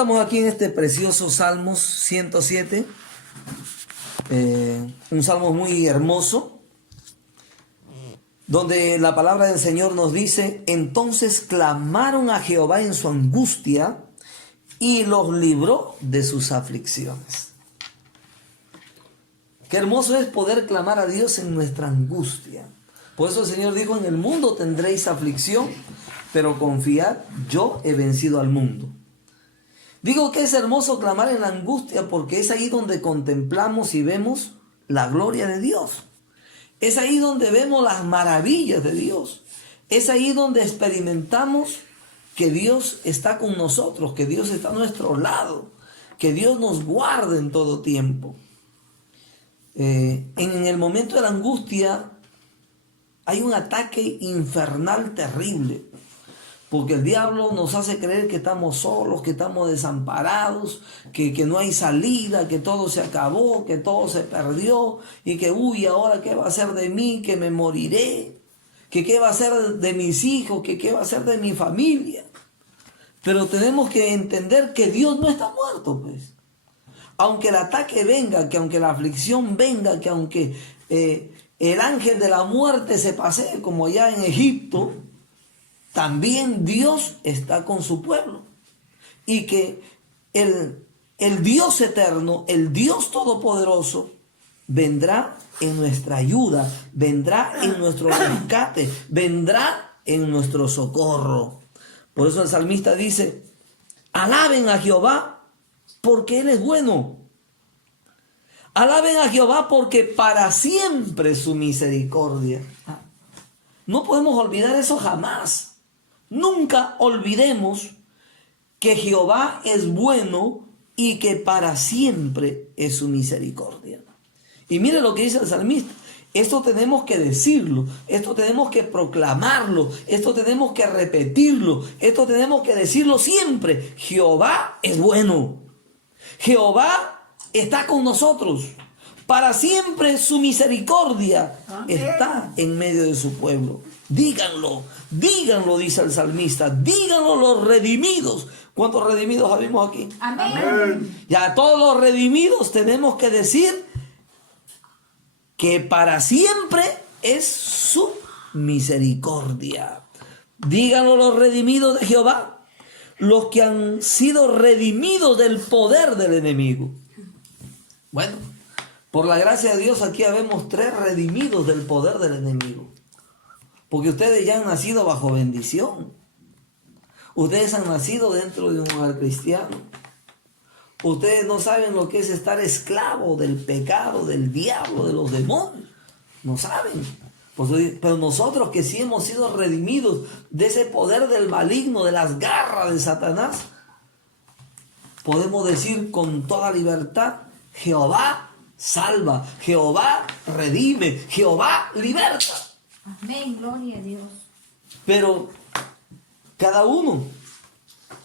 estamos aquí en este precioso Salmos 107, un salmo muy hermoso, donde la palabra del Señor nos dice: entonces clamaron a Jehová en su angustia y los libró de sus aflicciones. Qué hermoso es poder clamar a Dios en nuestra angustia. Por eso el Señor dijo: en el mundo tendréis aflicción, pero confiad, yo he vencido al mundo. Digo que es hermoso clamar en la angustia porque es ahí donde contemplamos y vemos la gloria de Dios. Es ahí donde vemos las maravillas de Dios. Es ahí donde experimentamos que Dios está con nosotros, que Dios está a nuestro lado, que Dios nos guarda en todo tiempo. En el momento de la angustia hay un ataque infernal terrible, porque el diablo nos hace creer que estamos solos, que estamos desamparados, que no hay salida, que todo se acabó, que todo se perdió y que ahora qué va a ser de mí, que me moriré, que qué va a ser de mis hijos, que qué va a ser de mi familia. Pero tenemos que entender que Dios no está muerto, pues. Aunque el ataque venga, que aunque la aflicción venga, que aunque el ángel de la muerte se pasee como allá en Egipto, también Dios está con su pueblo. Y que el Dios eterno, el Dios todopoderoso, vendrá en nuestra ayuda, vendrá en nuestro rescate, vendrá en nuestro socorro. Por eso el salmista dice: alaben a Jehová porque Él es bueno. Alaben a Jehová porque para siempre su misericordia. No podemos olvidar eso jamás. Nunca olvidemos que Jehová es bueno y que para siempre es su misericordia. Y mire lo que dice el salmista. Esto tenemos que decirlo, esto tenemos que proclamarlo, esto tenemos que repetirlo, esto tenemos que decirlo siempre. Jehová es bueno. Jehová está con nosotros. Para siempre su misericordia está en medio de su pueblo. Díganlo, díganlo, dice el salmista. Díganlo los redimidos. ¿Cuántos redimidos habemos aquí? Amén. Ya todos los redimidos tenemos que decir que para siempre es su misericordia. Díganlo los redimidos de Jehová, los que han sido redimidos del poder del enemigo. Bueno, por la gracia de Dios aquí habemos 3 redimidos del poder del enemigo. Porque ustedes ya han nacido bajo bendición. Ustedes han nacido dentro de un hogar cristiano. Ustedes no saben lo que es estar esclavo del pecado, del diablo, de los demonios. No saben. Pero nosotros que sí hemos sido redimidos de ese poder del maligno, de las garras de Satanás, podemos decir con toda libertad: Jehová salva, Jehová redime, Jehová liberta. Amén, gloria a Dios. Pero cada uno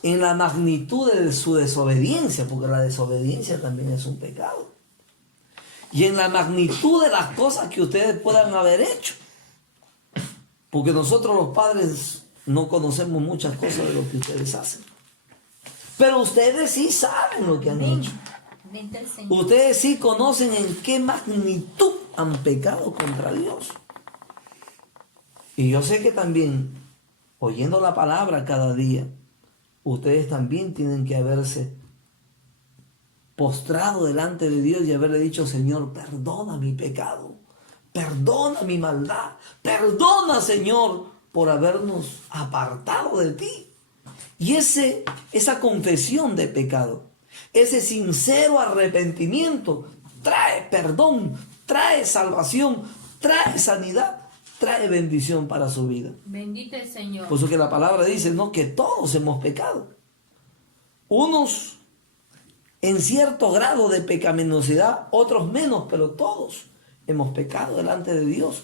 en la magnitud de su desobediencia, porque la desobediencia también es un pecado, y en la magnitud de las cosas que ustedes puedan haber hecho, porque nosotros los padres no conocemos muchas cosas de lo que ustedes hacen, pero ustedes sí saben lo que han hecho. Ustedes sí conocen en qué magnitud han pecado contra Dios. Y yo sé que también, oyendo la palabra cada día, ustedes también tienen que haberse postrado delante de Dios y haberle dicho: Señor, perdona mi pecado, perdona mi maldad, perdona, Señor, por habernos apartado de ti. Y esa confesión de pecado, ese sincero arrepentimiento, trae perdón, trae salvación, trae sanidad, trae bendición para su vida. Bendito el Señor. Por eso que la palabra dice, ¿no?, que todos hemos pecado. Unos en cierto grado de pecaminosidad, otros menos, pero todos hemos pecado delante de Dios.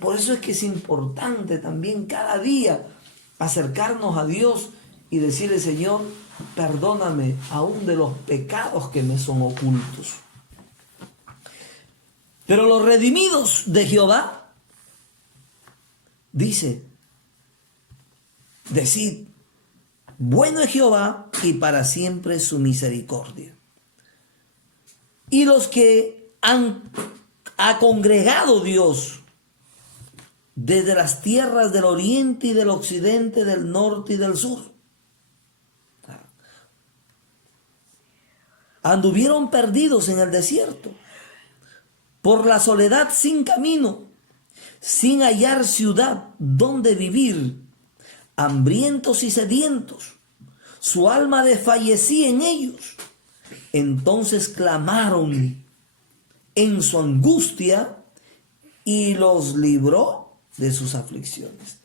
Por eso es que es importante también cada día acercarnos a Dios y decirle: Señor, perdóname aún de los pecados que me son ocultos. Pero los redimidos de Jehová, dice: decid, Bueno es Jehová y para siempre su misericordia. Y los que ha congregado Dios desde las tierras del oriente y del occidente, del norte y del sur, anduvieron perdidos en el desierto, por la soledad sin camino, sin hallar ciudad donde vivir, hambrientos y sedientos. Su alma desfallecía en ellos. Entonces clamaron en su angustia y los libró de sus aflicciones.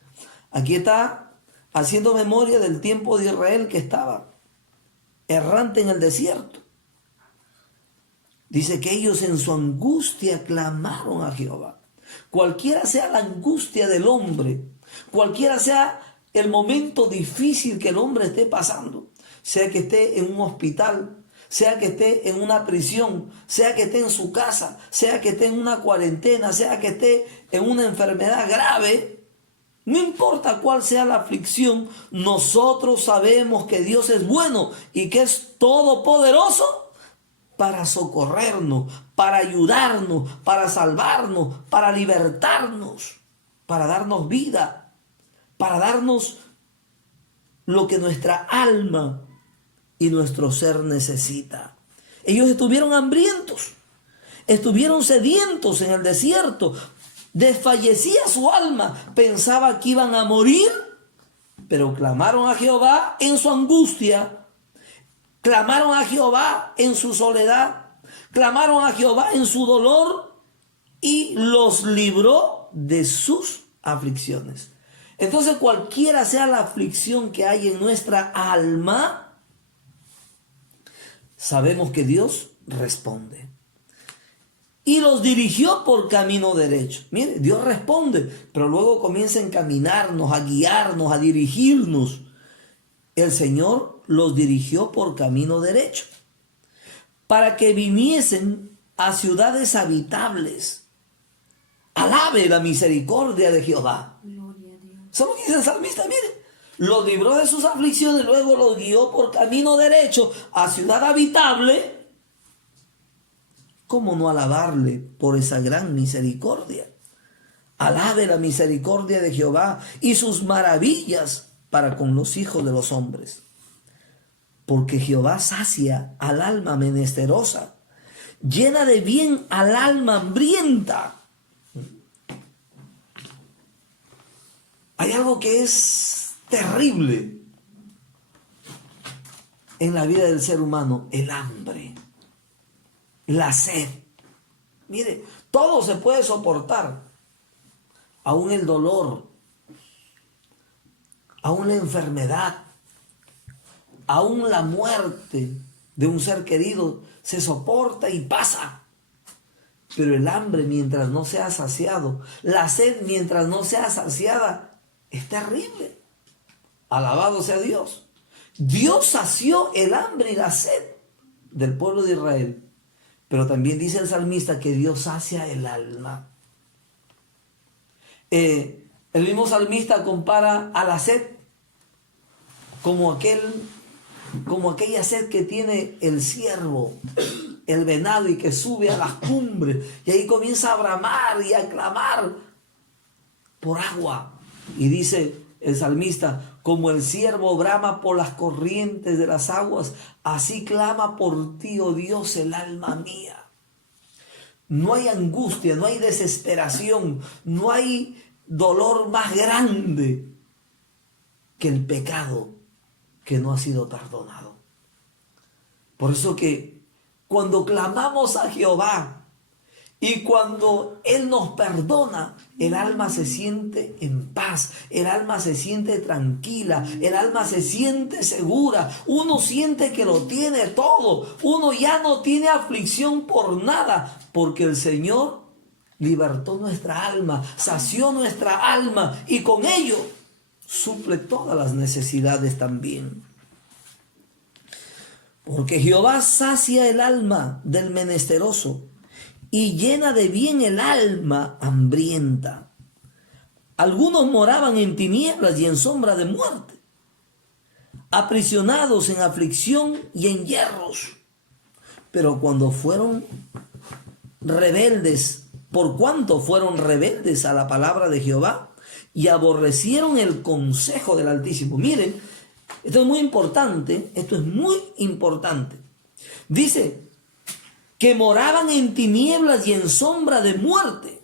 Aquí está haciendo memoria del tiempo de Israel que estaba errante en el desierto. Dice que ellos en su angustia clamaron a Jehová. Cualquiera sea la angustia del hombre, cualquiera sea el momento difícil que el hombre esté pasando, sea que esté en un hospital, sea que esté en una prisión, sea que esté en su casa, sea que esté en una cuarentena, sea que esté en una enfermedad grave, no importa cuál sea la aflicción, nosotros sabemos que Dios es bueno y que es todopoderoso para socorrernos, para ayudarnos, para salvarnos, para libertarnos, para darnos vida, para darnos lo que nuestra alma y nuestro ser necesita. Ellos estuvieron hambrientos, estuvieron sedientos en el desierto, desfallecía su alma, pensaba que iban a morir, pero clamaron a Jehová en su angustia, clamaron a Jehová en su soledad, clamaron a Jehová en su dolor y los libró de sus aflicciones. Entonces, cualquiera sea la aflicción que hay en nuestra alma, sabemos que Dios responde. Y los dirigió por camino derecho. Mire, Dios responde, pero luego comienza a encaminarnos, a guiarnos, a dirigirnos. El Señor los dirigió por camino derecho, para que viniesen a ciudades habitables. Alabe la misericordia de Jehová. Gloria a Dios. Eso es lo que dice el salmista, mire. Los libró de sus aflicciones, luego los guió por camino derecho a ciudad habitable. ¿Cómo no alabarle por esa gran misericordia? Alabe la misericordia de Jehová y sus maravillas para con los hijos de los hombres. Porque Jehová sacia al alma menesterosa, llena de bien al alma hambrienta. Hay algo que es terrible en la vida del ser humano: el hambre, la sed. Mire, todo se puede soportar, aún el dolor, aún la enfermedad, aún la muerte de un ser querido se soporta y pasa. Pero el hambre, mientras no sea saciado, la sed mientras no sea saciada, es terrible. Alabado sea Dios. Dios sació el hambre y la sed del pueblo de Israel. Pero también dice el salmista que Dios sacia el alma. El mismo salmista compara a la sed como aquella sed que tiene el ciervo, el venado, y que sube a las cumbres y ahí comienza a bramar y a clamar por agua. Y dice el salmista: como el ciervo brama por las corrientes de las aguas, así clama por ti, oh Dios, el alma mía. No hay angustia, no hay desesperación, no hay dolor más grande que el pecado que no ha sido perdonado. Por eso que cuando clamamos a Jehová y cuando Él nos perdona, el alma se siente en paz, el alma se siente tranquila, el alma se siente segura, uno siente que lo tiene todo, uno ya no tiene aflicción por nada, porque el Señor libertó nuestra alma, sació nuestra alma y con ello suple todas las necesidades también. Porque Jehová sacia el alma del menesteroso y llena de bien el alma hambrienta. Algunos moraban en tinieblas y en sombra de muerte, aprisionados en aflicción y en hierros. Pero cuando fueron rebeldes, por cuanto fueron rebeldes a la palabra de Jehová y aborrecieron el consejo del Altísimo. Miren, esto es muy importante, esto es muy importante. Dice que moraban en tinieblas y en sombra de muerte.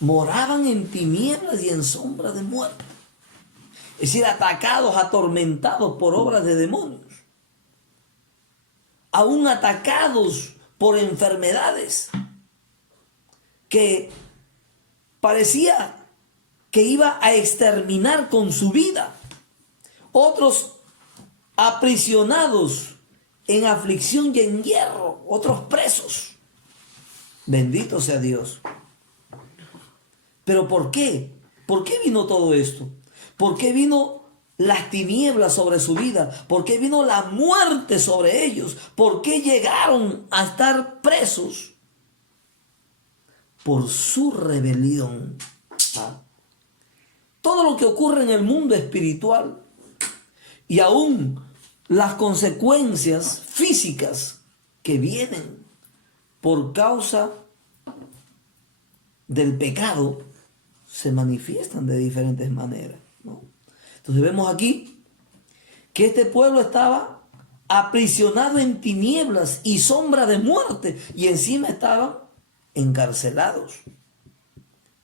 Moraban en tinieblas y en sombra de muerte. Es decir, atacados, atormentados por obras de demonios. Aún atacados por enfermedades que parecía que iba a exterminar con su vida. Otros aprisionados en aflicción y en hierro, otros presos. Bendito sea Dios. ¿Pero por qué? ¿Por qué vino todo esto? ¿Por qué vino las tinieblas sobre su vida? ¿Por qué vino la muerte sobre ellos? ¿Por qué llegaron a estar presos? Por su rebelión. Todo lo que ocurre en el mundo espiritual y aún las consecuencias físicas que vienen por causa del pecado se manifiestan de diferentes maneras, ¿no? Entonces vemos aquí que este pueblo estaba aprisionado en tinieblas y sombra de muerte, y encima estaban encarcelados.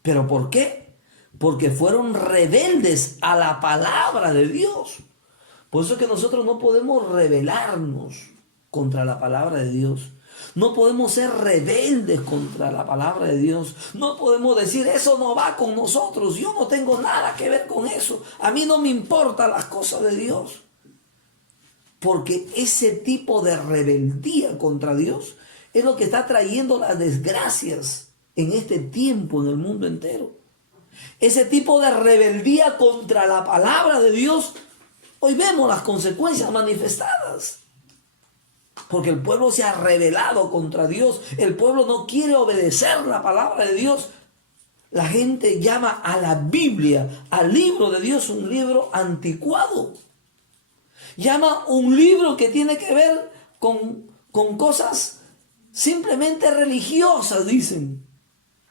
¿Pero por qué? Porque fueron rebeldes a la palabra de Dios. Por eso es que nosotros no podemos rebelarnos contra la palabra de Dios. No podemos ser rebeldes contra la palabra de Dios. No podemos decir, eso no va con nosotros. Yo no tengo nada que ver con eso. A mí no me importan las cosas de Dios. Porque ese tipo de rebeldía contra Dios es lo que está trayendo las desgracias en este tiempo en el mundo entero. Ese tipo de rebeldía contra la palabra de Dios, hoy vemos las consecuencias manifestadas. Porque el pueblo se ha rebelado contra Dios. El pueblo no quiere obedecer la palabra de Dios. La gente llama a la Biblia, al libro de Dios, un libro anticuado. Llama un libro que tiene que ver con cosas simplemente religiosas, dicen.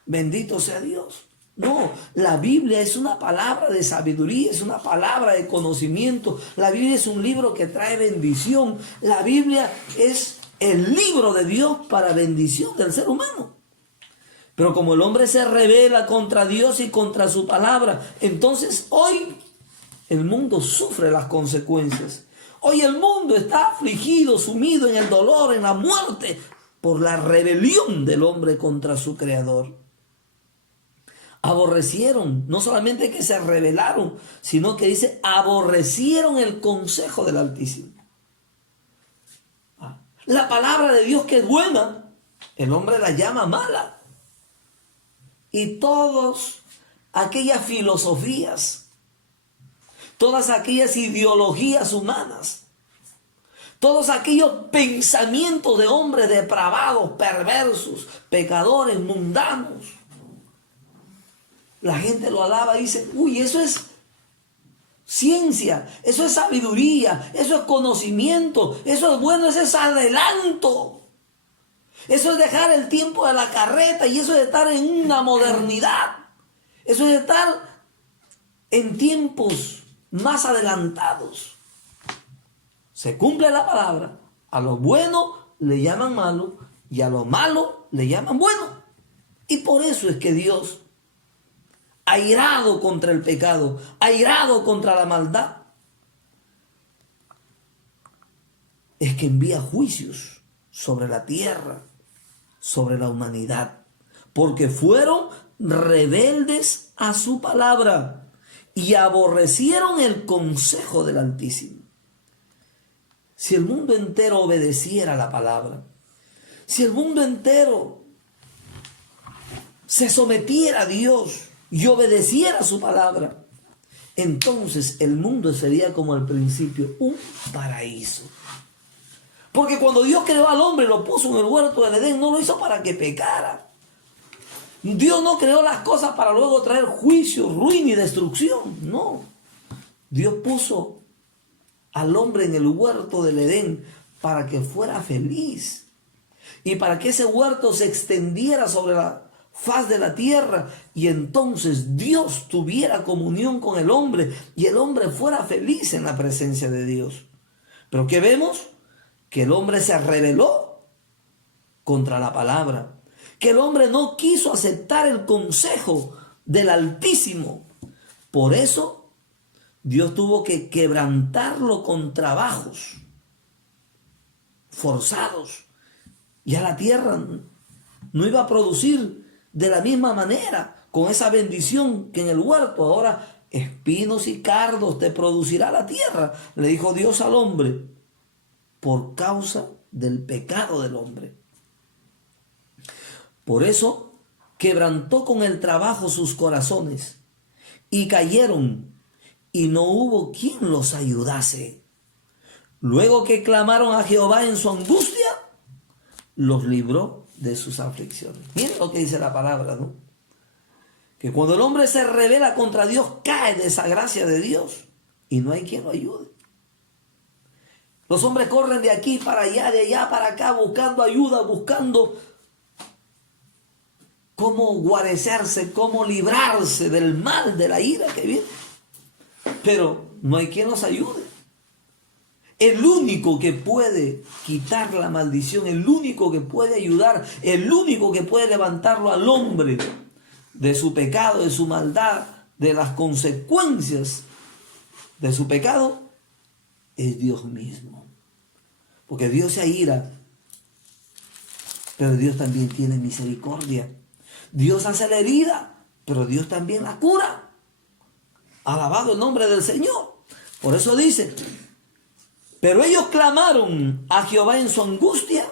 Bendito sea Dios. No, la Biblia es una palabra de sabiduría, es una palabra de conocimiento. La Biblia es un libro que trae bendición. La Biblia es el libro de Dios para bendición del ser humano. Pero como el hombre se rebela contra Dios y contra su palabra, entonces hoy el mundo sufre las consecuencias. Hoy el mundo está afligido, sumido en el dolor, en la muerte, por la rebelión del hombre contra su Creador. Aborrecieron, no solamente que se rebelaron, sino que dice, aborrecieron el consejo del Altísimo. La palabra de Dios que es buena, el hombre la llama mala. Y todas aquellas filosofías, todas aquellas ideologías humanas, todos aquellos pensamientos de hombres depravados, perversos, pecadores, mundanos, la gente lo alaba y dice, uy, eso es ciencia, eso es sabiduría, eso es conocimiento, eso es bueno, eso es adelanto. Eso es dejar el tiempo de la carreta y eso es estar en una modernidad. Eso es estar en tiempos más adelantados. Se cumple la palabra. A lo bueno le llaman malo y a lo malo le llaman bueno. Y por eso es que Dios, airado contra el pecado, airado contra la maldad, es que envía juicios sobre la tierra, sobre la humanidad, porque fueron rebeldes a su palabra y aborrecieron el consejo del Altísimo. Si el mundo entero obedeciera la palabra, si el mundo entero se sometiera a Dios y obedeciera su palabra, entonces el mundo sería como al principio, un paraíso. Porque cuando Dios creó al hombre y lo puso en el huerto del Edén, no lo hizo para que pecara. Dios no creó las cosas para luego traer juicio, ruina y destrucción. No. Dios puso al hombre en el huerto del Edén para que fuera feliz y para que ese huerto se extendiera sobre la faz de la tierra y entonces Dios tuviera comunión con el hombre y el hombre fuera feliz en la presencia de Dios. Pero ¿qué vemos? Que el hombre se rebeló contra la palabra, que el hombre no quiso aceptar el consejo del Altísimo. Por eso Dios tuvo que quebrantarlo con trabajos forzados. Ya la tierra no iba a producir de la misma manera, con esa bendición que en el huerto. Ahora espinos y cardos te producirá la tierra, le dijo Dios al hombre, por causa del pecado del hombre. Por eso quebrantó con el trabajo sus corazones y cayeron y no hubo quien los ayudase. Luego que clamaron a Jehová en su angustia, los libró de sus aflicciones. Miren lo que dice la palabra, ¿no? Que cuando el hombre se rebela contra Dios, cae de esa gracia de Dios y no hay quien lo ayude. Los hombres corren de aquí para allá, de allá para acá, buscando ayuda, buscando cómo guarecerse, cómo librarse del mal, de la ira que viene. Pero no hay quien los ayude. El único que puede quitar la maldición, el único que puede ayudar, el único que puede levantarlo al hombre de su pecado, de su maldad, de las consecuencias de su pecado, es Dios mismo. Porque Dios se aira, pero Dios también tiene misericordia. Dios hace la herida, pero Dios también la cura. Alabado el nombre del Señor. Por eso dice: pero ellos clamaron a Jehová en su angustia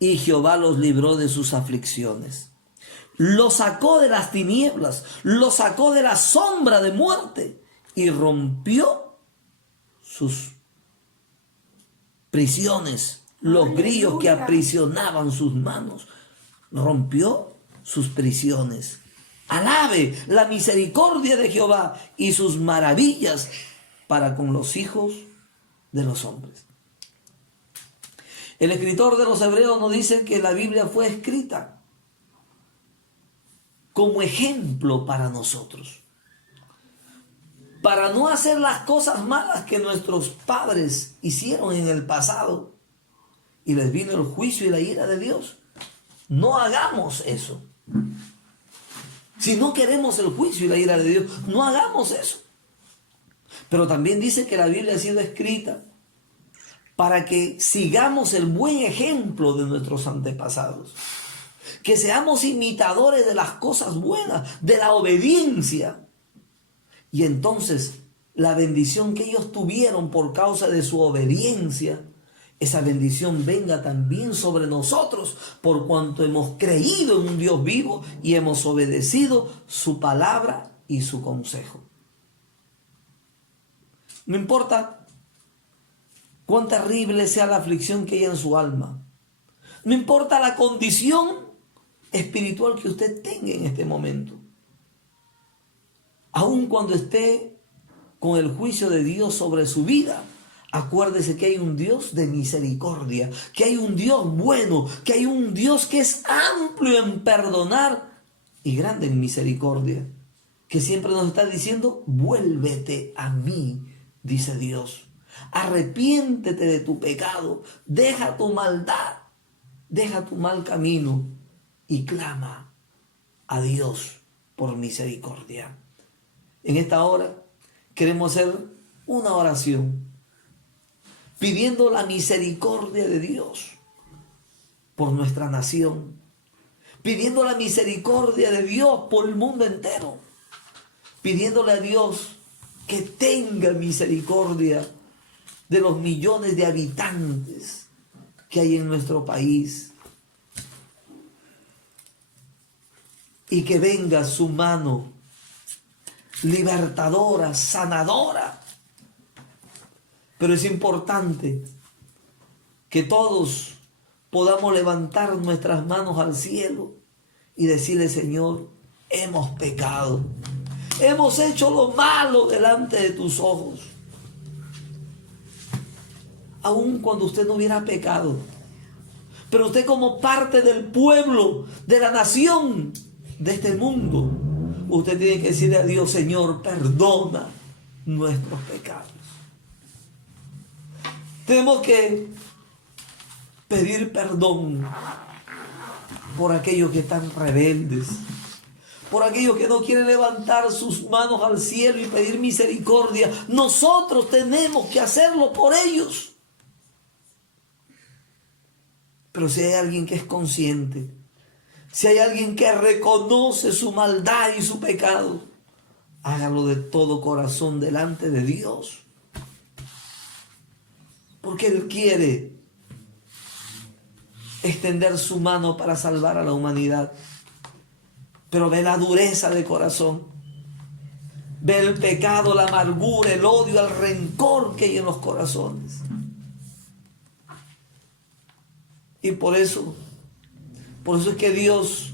y Jehová los libró de sus aflicciones. Los sacó de las tinieblas, los sacó de la sombra de muerte y rompió sus prisiones, los grillos que aprisionaban sus manos. Rompió sus prisiones. Alabe la misericordia de Jehová y sus maravillas para con los hijos de los hombres. El escritor de los Hebreos nos dice que la Biblia fue escrita como ejemplo para nosotros, para no hacer las cosas malas que nuestros padres hicieron en el pasado y les vino el juicio y la ira de Dios. No hagamos eso. Si no queremos el juicio y la ira de Dios, no hagamos eso. Pero también dice que la Biblia ha sido escrita para que sigamos el buen ejemplo de nuestros antepasados. Que seamos imitadores de las cosas buenas, de la obediencia. Y entonces la bendición que ellos tuvieron por causa de su obediencia, esa bendición venga también sobre nosotros por cuanto hemos creído en un Dios vivo y hemos obedecido su palabra y su consejo. No importa cuán terrible sea la aflicción que haya en su alma. No importa la condición espiritual que usted tenga en este momento. Aun cuando esté con el juicio de Dios sobre su vida, acuérdese que hay un Dios de misericordia, que hay un Dios bueno, que hay un Dios que es amplio en perdonar y grande en misericordia, que siempre nos está diciendo: vuélvete a mí, dice Dios. Arrepiéntete de tu pecado, deja tu maldad, deja tu mal camino y clama a Dios por misericordia. En esta hora queremos hacer una oración pidiendo la misericordia de Dios por nuestra nación, pidiendo la misericordia de Dios por el mundo entero, pidiéndole a Dios que tenga misericordia de los millones de habitantes que hay en nuestro país y que venga su mano libertadora, sanadora. Pero es importante que todos podamos levantar nuestras manos al cielo y decirle: Señor, hemos pecado. hemos hecho lo malo delante de tus ojos. Aun cuando usted no hubiera pecado. Pero usted, como parte del pueblo, de la nación, de este mundo, usted tiene que decirle a Dios: Señor, perdona nuestros pecados. Tenemos que pedir perdón por aquellos que están rebeldes, por aquellos que no quieren levantar sus manos al cielo y pedir misericordia. Nosotros tenemos que hacerlo por ellos. Pero si hay alguien que es consciente, si hay alguien que reconoce su maldad y su pecado, hágalo de todo corazón delante de Dios. Porque Él quiere extender su mano para salvar a la humanidad. Pero ve la dureza de corazón. Ve el pecado, la amargura, el odio, el rencor que hay en los corazones. Y por eso es que Dios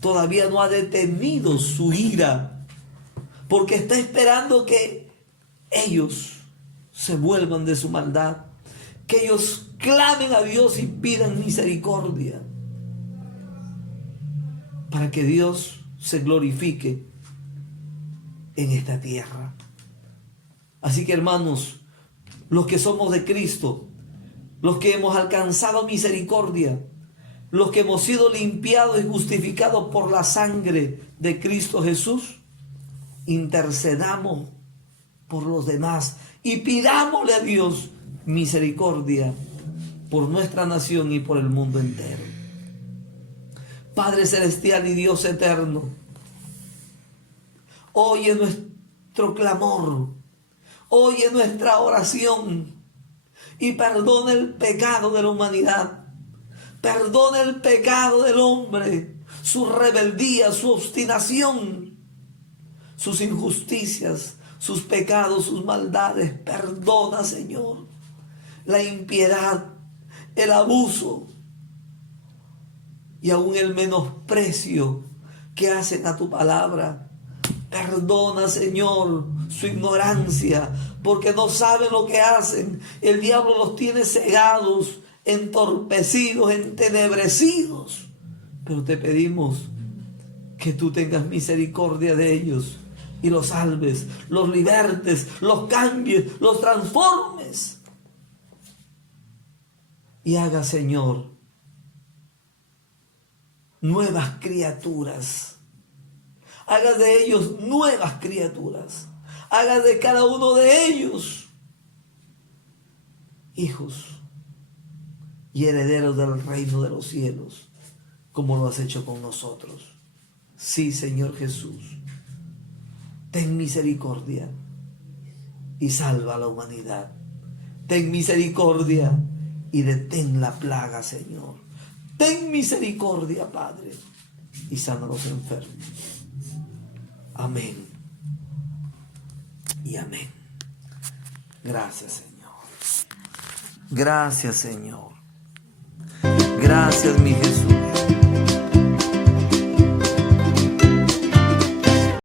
todavía no ha detenido su ira, porque está esperando que ellos se vuelvan de su maldad, que ellos clamen a Dios y pidan misericordia, para que Dios se glorifique en esta tierra. Así que, hermanos, los que somos de Cristo, los que hemos alcanzado misericordia, los que hemos sido limpiados y justificados por la sangre de Cristo Jesús, intercedamos por los demás y pidámosle a Dios misericordia por nuestra nación y por el mundo entero. Padre celestial y Dios eterno, oye nuestro clamor, oye nuestra oración y perdona el pecado de la humanidad. Perdona el pecado del hombre, su rebeldía, su obstinación, sus injusticias, sus pecados, sus maldades. Perdona, Señor, la impiedad, el abuso y aún el menosprecio que hacen a tu palabra. Perdona, Señor, su ignorancia, porque no saben lo que hacen. El diablo los tiene cegados, entorpecidos, entenebrecidos. Pero te pedimos que tú tengas misericordia de ellos y los salves, los libertes, los cambies, los transformes. Y haga, Señor, nuevas criaturas. Haga de ellos nuevas criaturas. Haga de cada uno de ellos hijos y herederos del reino de los cielos, como lo has hecho con nosotros. Sí, Señor Jesús, ten misericordia y salva a la humanidad. Ten misericordia y detén la plaga, Señor. Ten misericordia, Padre, y sana a los enfermos. Amén y amén. Gracias, Señor. Gracias, Señor. Gracias, mi Jesús.